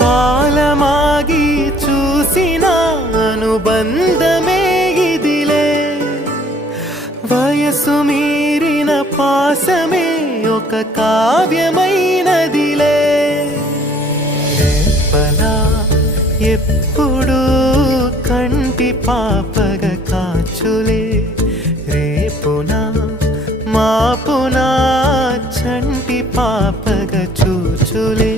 కాలమాగి చూసిన అనుబంధమే ఇదిలే వయసు మీరిన పాసమే ఒక కావ్యమైనదిలే రేపలా ఎప్పుడు కంటి పాపగ కాచులే రేపునా మాపునా చంటి పాపగ చూచులే